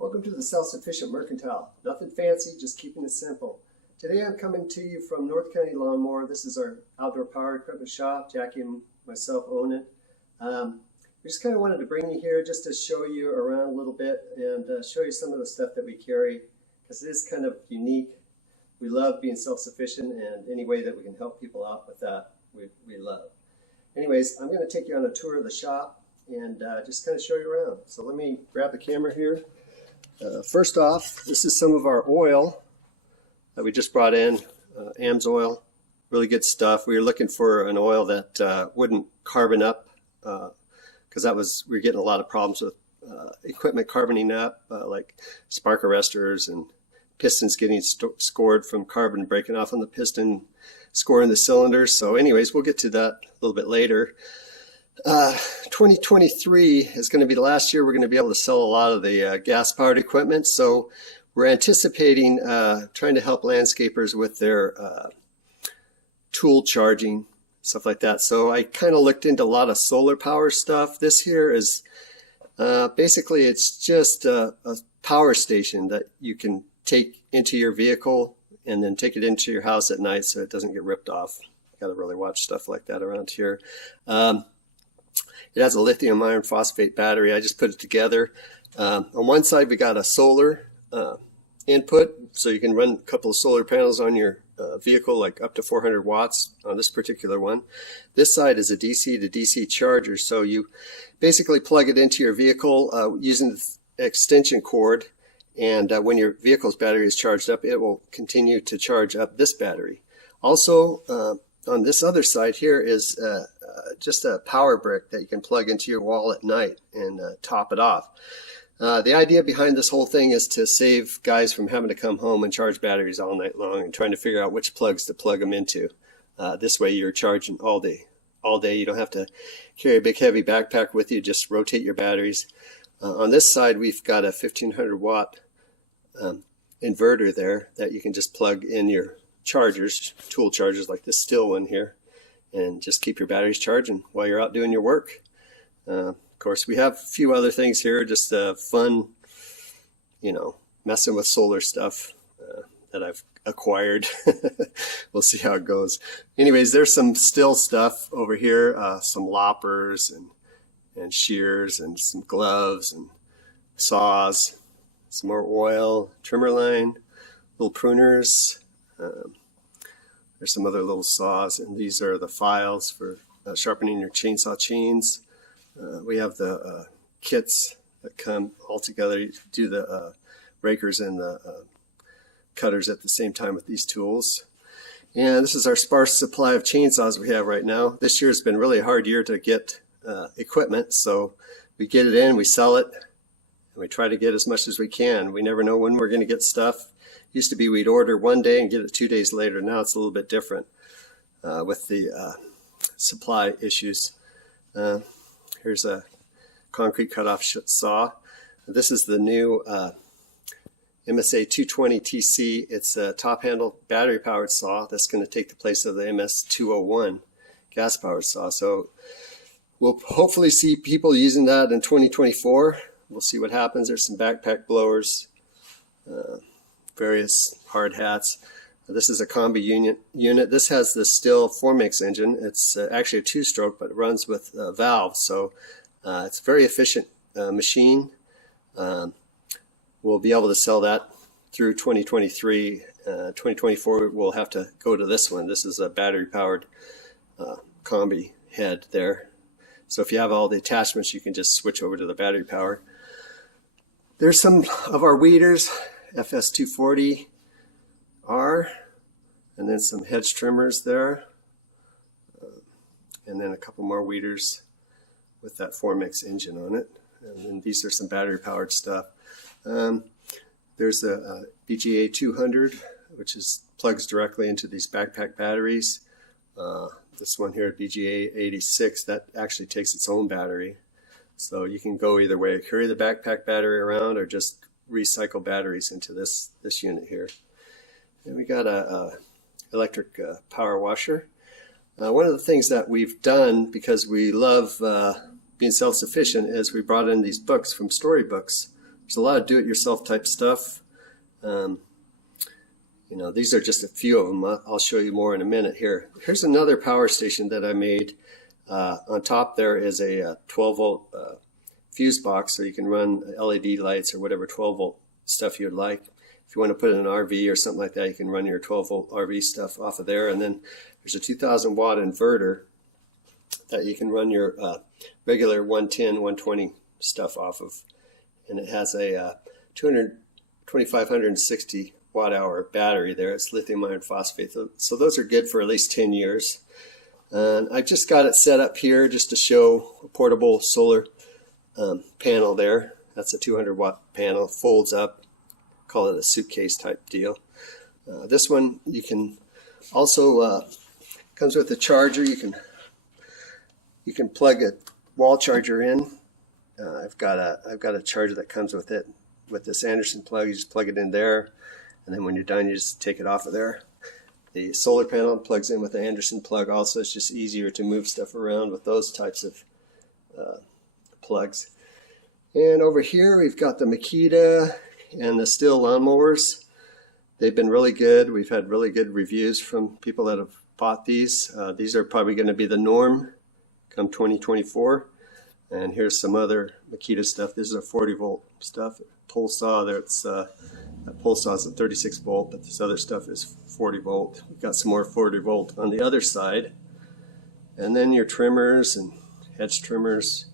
Welcome to the Self-Sufficient Mercantile. Nothing fancy, just keeping it simple. Today I'm coming to you from North County Lawnmower. This is our outdoor power equipment shop. Jackie and myself own it. We just kind of wanted to bring you here just to show you around a little bit and show you some of the stuff that we carry, because it is kind of unique. We love being self-sufficient, and any way that we can help people out with that, we love. Anyways, I'm going to take you on a tour of the shop and just kind of show you around. So let me grab the camera here. First off, this is some of our oil that we just brought in, AMS oil, really good stuff. We were looking for an oil that wouldn't carbon up, because we were getting a lot of problems with equipment carboning up, like spark arresters and pistons getting scored from carbon breaking off on the piston, scoring the cylinders. So anyways, we'll get to that a little bit later. 2023 is going to be the last year we're going to be able to sell a lot of the gas-powered equipment. So we're anticipating trying to help landscapers with their tool charging, stuff like that. So I kind of looked into a lot of solar power stuff. This here is basically it's just a power station that you can take into your vehicle and then take it into your house at night so it doesn't get ripped off. Got to really watch stuff like that around here. It has a lithium iron phosphate battery. I just put it together. On one side we got a solar input, so you can run a couple of solar panels on your vehicle, like up to 400 watts on this particular one. This side is a DC to DC charger, so you basically plug it into your vehicle using the extension cord, and when your vehicle's battery is charged up, it will continue to charge up this battery. Also, on this other side here is just a power brick that you can plug into your wall at night and top it off. The idea behind this whole thing is to save guys from having to come home and charge batteries all night long and trying to figure out which plugs to plug them into. This way you're charging all day. You don't have to carry a big heavy backpack with you, just rotate your batteries. On this side we've got a 1500 watt inverter there that you can just plug in your chargers, tool chargers like this steel one here, and just keep your batteries charging while you're out doing your work. Of course, we have a few other things here, just fun, messing with solar stuff that I've acquired. We'll see how it goes. Anyways, there's some still stuff over here, some loppers and shears and some gloves and saws, some more oil, trimmer line, little pruners. There's some other little saws, and these are the files for sharpening your chainsaw chains. We have the kits that come all together. You do the rakers and the cutters at the same time with these tools. And this is our sparse supply of chainsaws we have right now. This year has been really a hard year to get equipment, so we get it in, we sell it, and we try to get as much as we can. We never know when we're going to get stuff. Used to be we'd order one day and get it 2 days later. Now it's a little bit different with the supply issues. Here's a concrete cutoff saw. This is the new MSA 220 TC. It's a top handle battery powered saw that's going to take the place of the MS 201 gas powered saw. So we'll hopefully see people using that in 2024. We'll see what happens. There's some backpack blowers, various hard hats. This is a combi unit. This has the Stihl 4-mix engine. It's actually a 2-stroke, but it runs with valves, so it's a very efficient machine. We'll be able to sell that through 2023. 2024 we'll have to go to this one. This is a battery-powered combi head there. So if you have all the attachments, you can just switch over to the battery power. There's some of our weeders. FS240R, and then some hedge trimmers there, and then a couple more weeders with that 4-mix engine on it. And then these are some battery powered stuff. There's a BGA 200, which plugs directly into these backpack batteries. This one here, BGA 86, that actually takes its own battery, so you can go either way, carry the backpack battery around or just recycle batteries into this unit here. And we got a electric power washer. One of the things that we've done, because we love being self-sufficient, is we brought in these books from storybooks There's a lot of do-it-yourself type stuff. You know, these are just a few of them. I'll show you more in a minute here. Here's another power station that I made. On top there is a 12-volt fuse box, so you can run LED lights or whatever 12-volt stuff you'd like. If you want to put in an RV or something like that, you can run your 12-volt RV stuff off of there. And then there's a 2,000-watt inverter that you can run your regular 110, 120 stuff off of. And it has a 2,560 watt-hour battery there. It's lithium iron phosphate. So those are good for at least 10 years. And I just got it set up here just to show a portable solar panel there. That's a 200-watt panel. Folds up. Call it a suitcase type deal. This one you can also comes with a charger. You can plug a wall charger in. I've got a charger that comes with it with this Anderson plug. You just plug it in there, and then when you're done, you just take it off of there. The solar panel plugs in with the Anderson plug. Also, it's just easier to move stuff around with those types of plugs. And over here, we've got the Makita and the Stihl lawnmowers. They've been really good. We've had really good reviews from people that have bought these. These are probably going to be the norm come 2024. And here's some other Makita stuff. This is a 40-volt stuff. Pole saw there. It's that pole saw is a 36-volt, but this other stuff is 40-volt. We've got some more 40-volt on the other side. And then your trimmers and hedge trimmers,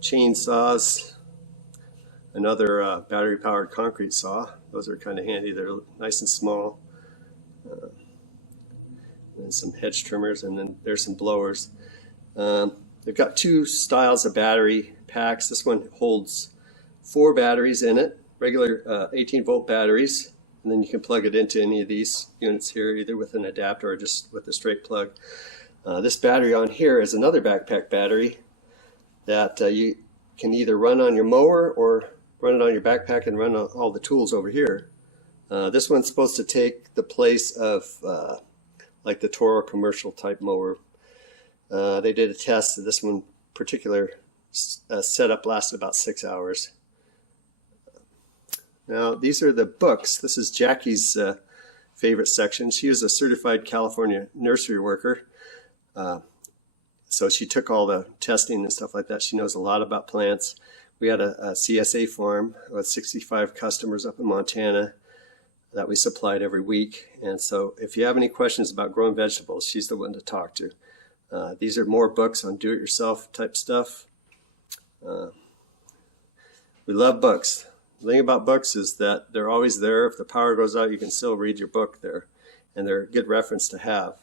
chainsaws, another battery-powered concrete saw. Those are kind of handy. They're nice and small. And some hedge trimmers, and then there's some blowers. They've got two styles of battery packs. This one holds 4 batteries in it, regular 18-volt batteries, and then you can plug it into any of these units here, either with an adapter or just with a straight plug. This battery on here is another backpack battery that you can either run on your mower or run it on your backpack and run all the tools over here. This one's supposed to take the place of like the Toro commercial type mower. They did a test. This one particular setup lasted about 6 hours. Now these are the books. This is Jackie's favorite section. She is a certified California nursery worker. So she took all the testing and stuff like that. She knows a lot about plants. We had a CSA farm with 65 customers up in Montana that we supplied every week. And so if you have any questions about growing vegetables, she's the one to talk to. These are more books on do-it-yourself type stuff. We love books. The thing about books is that they're always there. If the power goes out, you can still read your book there. And they're a good reference to have.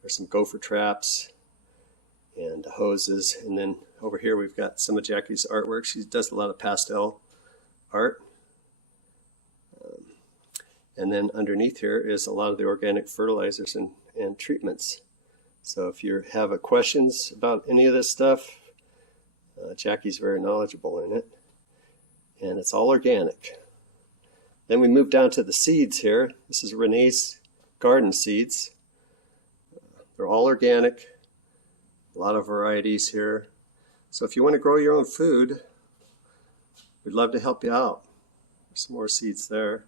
There's some gopher traps and hoses. And then over here we've got some of Jackie's artwork. She does a lot of pastel art. And then underneath here is a lot of the organic fertilizers and treatments. So if you have questions about any of this stuff, Jackie's very knowledgeable in it. And it's all organic. Then we move down to the seeds here. This is Renee's garden seeds. They're all organic. A lot of varieties here. So if you want to grow your own food, we'd love to help you out. There's some more seeds there.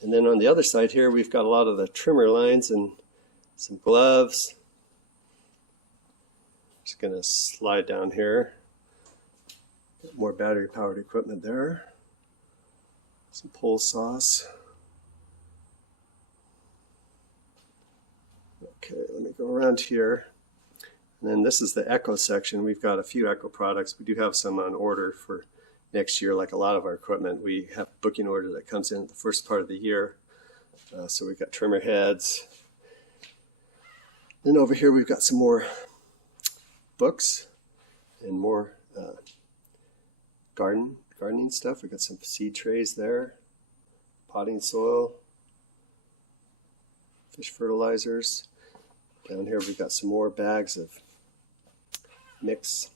And then on the other side here, we've got a lot of the trimmer lines and some gloves. Just going to slide down here. More battery powered equipment there. Some pole saws. Okay, let me go around here. And then this is the Echo section. We've got a few Echo products. We do have some on order for next year. Like a lot of our equipment, we have a booking order that comes in at the first part of the year. So we've got trimmer heads. Then over here we've got some more books and more gardening stuff. We've got some seed trays there, potting soil, fish fertilizers. Down here we've got some more bags of mix.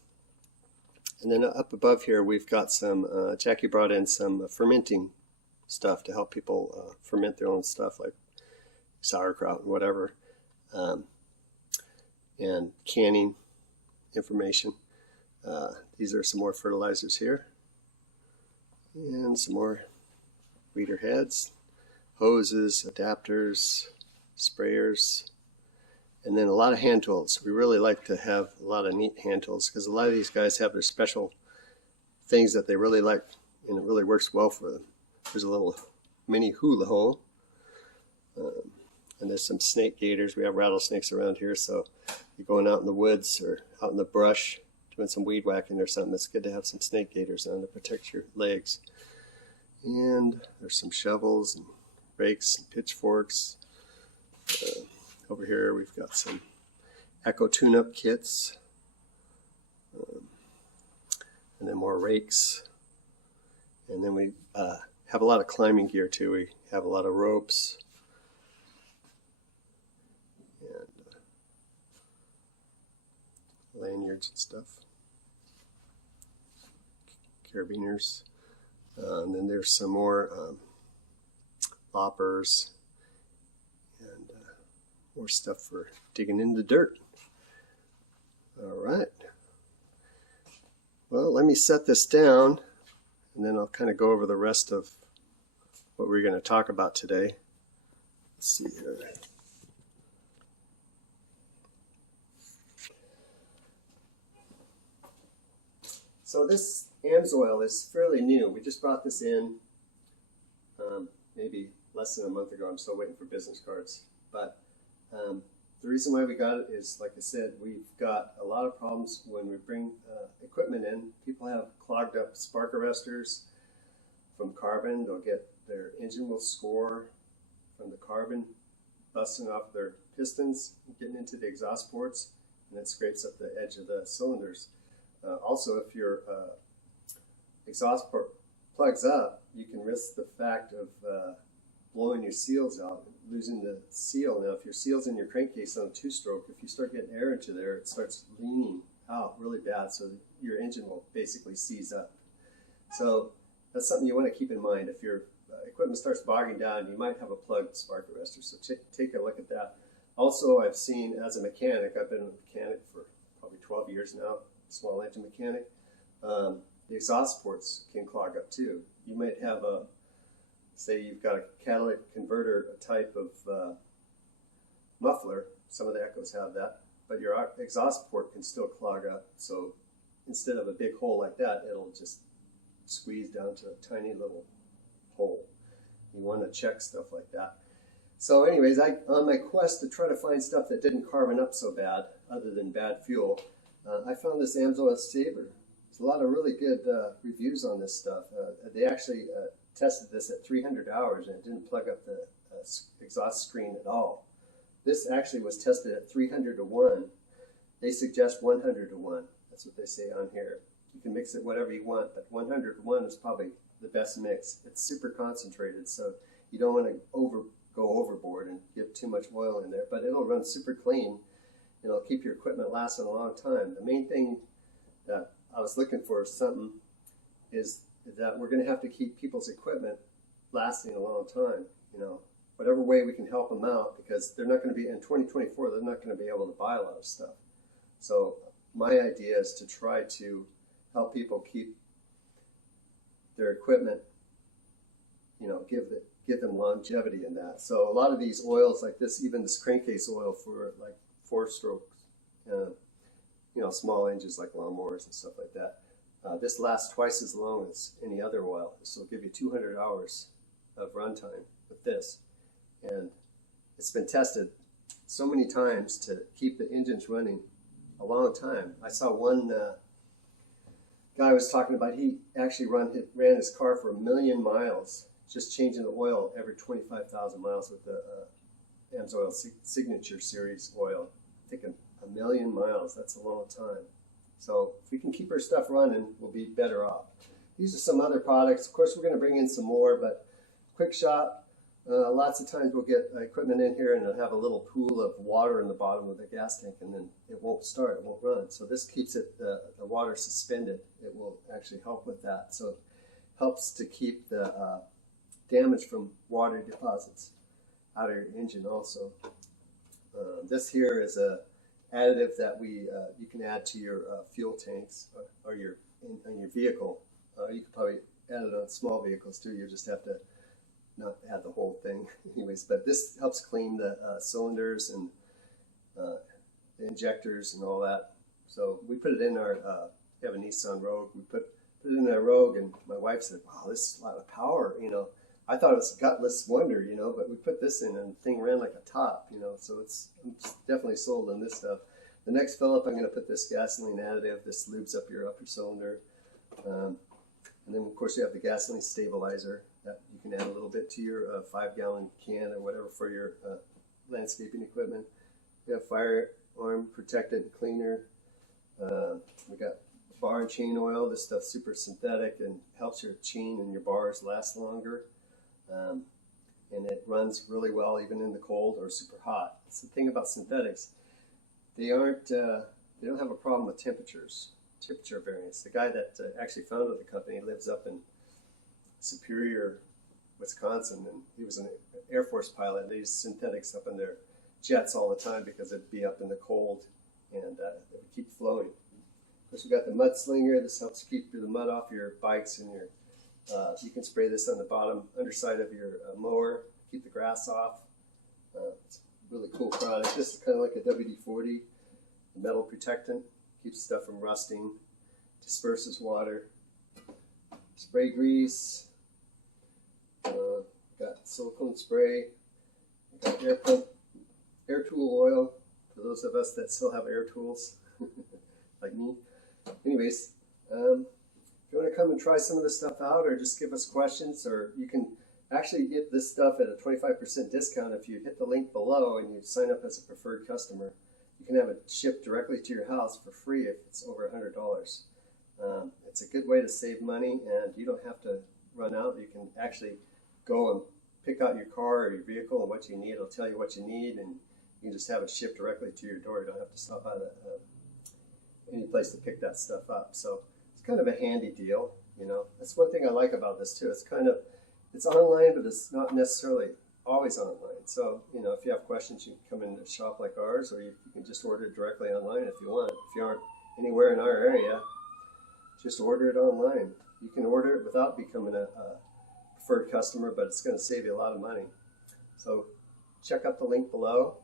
And then up above here we've got some, Jackie brought in some fermenting stuff to help people ferment their own stuff like sauerkraut and whatever. And canning information. These are some more fertilizers here. And some more weeder heads, hoses, adapters, sprayers, and then a lot of hand tools. We really like to have a lot of neat hand tools because a lot of these guys have their special things that they really like, and it really works well for them. There's a little mini hula hole, and there's some snake gaiters. We have rattlesnakes around here, so you're going out in the woods or out in the brush doing some weed whacking or something, it's good to have some snake gaiters on to protect your legs. And there's some shovels and rakes and pitchforks. Over here we've got some Echo tune-up kits, and then more rakes. And then we have a lot of climbing gear too. We have a lot of ropes and lanyards and stuff, carabiners. And then there's some more loppers and more stuff for digging in the dirt. All right. Well, let me set this down, and then I'll kind of go over the rest of what we're going to talk about today. Let's see here. So this AMSOIL is fairly new. We just brought this in maybe less than a month ago. I'm still waiting for business cards. But the reason why we got it is, like I said, we've got a lot of problems when we bring equipment in. People have clogged up spark arresters from carbon. They'll get their engine will score from the carbon busting off their pistons, getting into the exhaust ports, and it scrapes up the edge of the cylinders. Also, if your exhaust port plugs up, you can risk the fact of blowing your seals out, losing the seal. Now, if your seal's in your crankcase on a two-stroke, if you start getting air into there, it starts leaning out really bad, so your engine will basically seize up. So that's something you want to keep in mind. If your equipment starts bogging down, you might have a plugged spark arrestor, so take a look at that. Also, I've seen, as a mechanic, I've been a mechanic for probably 12 years now, small engine mechanic, the exhaust ports can clog up too. You might have a, say you've got a catalytic converter type of muffler, some of the Echos have that, but your exhaust port can still clog up. So instead of a big hole like that, it'll just squeeze down to a tiny little hole. You want to check stuff like that. So anyways, on my quest to try to find stuff that didn't carbon up so bad, other than bad fuel, I found this AMSOIL saver. There's a lot of really good reviews on this stuff. They actually tested this at 300 hours and it didn't plug up the exhaust screen at all. This actually was tested at 300 to 1. They suggest 100 to 1. That's what they say on here. You can mix it whatever you want, but 100 to 1 is probably the best mix. It's super concentrated, so you don't want to go overboard and give too much oil in there, but it'll run super clean. It'll keep your equipment lasting a long time. The main thing that I was looking for something is that we're going to have to keep people's equipment lasting a long time. You know, whatever way we can help them out, because they're not going to be, in 2024, they're not going to be able to buy a lot of stuff. So my idea is to try to help people keep their equipment, you know, give them longevity in that. So a lot of these oils like this, even this crankcase oil for like 4-stroke, you know, small engines like lawnmowers and stuff like that. This lasts twice as long as any other oil. So it'll give you 200 hours of runtime with this. And it's been tested so many times to keep the engines running a long time. I saw one guy was talking about, he actually ran his car for 1 million miles, just changing the oil every 25,000 miles with the AMSOIL Signature Series oil. Thinking 1 million miles, that's a long time. So if we can keep our stuff running, we'll be better off. These are some other products. Of course, we're going to bring in some more, but quick shot, lots of times we'll get equipment in here and it'll have a little pool of water in the bottom of the gas tank, and then it won't start, it won't run. So this keeps it, the water suspended. It will actually help with that. So it helps to keep the damage from water deposits out of your engine also. This here is a additive that you can add to your fuel tanks or your vehicle. You could probably add it on small vehicles too. You just have to not add the whole thing. Anyways, but this helps clean the cylinders and the injectors and all that. So we put it in our, we have a Nissan Rogue. We put it in our Rogue, and my wife said, wow, this is a lot of power, you know. I thought it was a gutless wonder, you know, but we put this in and the thing ran like a top, you know, so I'm definitely sold on this stuff. The next fill up, I'm going to put this gasoline additive. This lubes up your upper cylinder. And then, of course, you have the gasoline stabilizer that you can add a little bit to your 5-gallon can or whatever for your landscaping equipment. We have firearm protectant cleaner. We got bar and chain oil. This stuff's super synthetic and helps your chain and your bars last longer. And it runs really well even in the cold or super hot. That's the thing about synthetics. They don't have a problem with temperature variance. The guy that actually founded the company lives up in Superior, Wisconsin, and he was an Air Force pilot. They use synthetics up in their jets all the time because it'd be up in the cold and it would keep flowing. Of course, we got the mud slinger. This helps keep the mud off your bikes and your. You can spray this on the bottom underside of your mower, keep the grass off. It's a really cool product. This is kind of like a WD-40, metal protectant, keeps stuff from rusting, disperses water. Spray grease, got silicone spray, got air tool oil for those of us that still have air tools, like me. Anyways, if you want to come and try some of this stuff out or just give us questions, or you can actually get this stuff at a 25% discount if you hit the link below and you sign up as a preferred customer. You can have it shipped directly to your house for free if it's over $100. It's a good way to save money, and you don't have to run out. You can actually go and pick out your car or your vehicle and what you need. It'll tell you what you need, and you can just have it shipped directly to your door. You don't have to stop by any place to pick that stuff up. So it's kind of a handy deal, you know. That's one thing I like about this too. It's online, but it's not necessarily always online. So, you know, if you have questions, you can come in a shop like ours, or you can just order it directly online if you want. If you aren't anywhere in our area, just order it online. You can order it without becoming a preferred customer, but it's going to save you a lot of money. So check out the link below.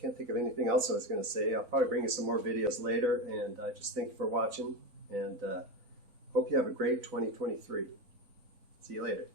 Can't think of anything else I was going to say. I'll probably bring you some more videos later, and I just thank you for watching, and hope you have a great 2023. See you later.